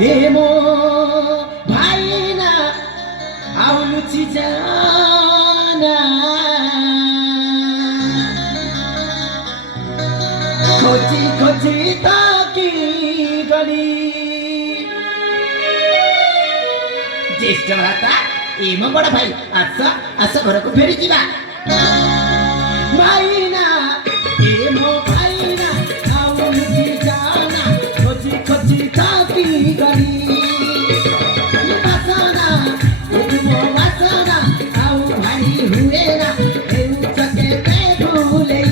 ए मो भाइना आउलुची जाना खोजी खोजी ताकी गली ज्येष्ठ भ्राता ए मो बड़ भाई आस आस घर को फेरी जीवा भाइना ए मो भाइना आउलुची जाना खोजी खोजी ताकी गली वासना मो वासना आउ भाई हुए ना चके पे भूले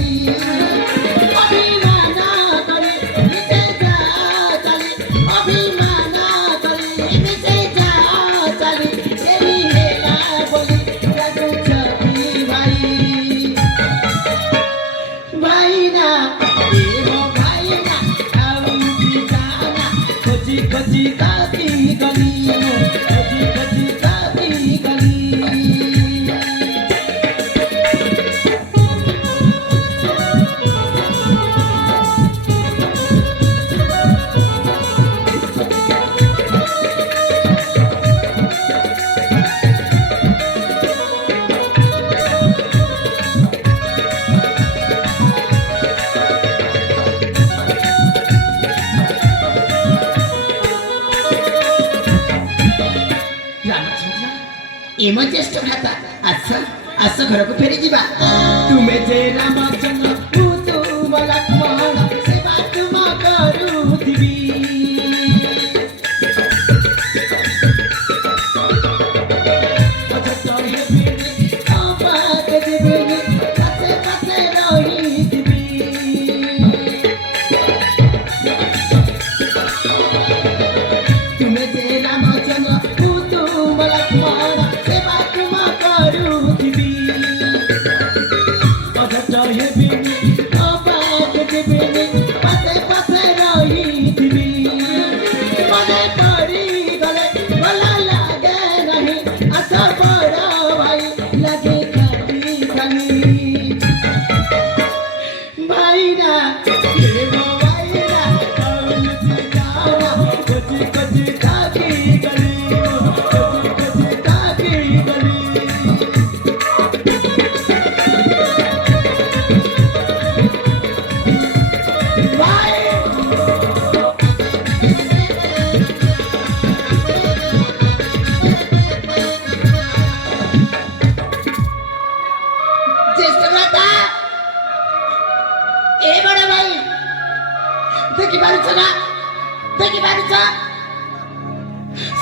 खोजी ताकी गली खोजी खोजी ताकी गली एम ज्येष्ठ भ्राता आस आस घर को फेरी जीवा तुमे जे रामचंद्र तू लक्ष्मण सेवा तुम करूथिबी तुमे जे रामचंद्र तू लक्ष्मण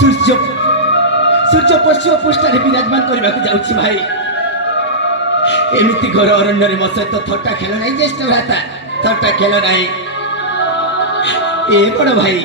सूर्य सूर्य पश्चिम पृष्ठ विराजमान करने जाऊँ भाई एमती घर अरण्य मो सहित थट्टा खेल ना ज्येष्ठ भ्राता थट्टा खेल ना ए बड़ भाई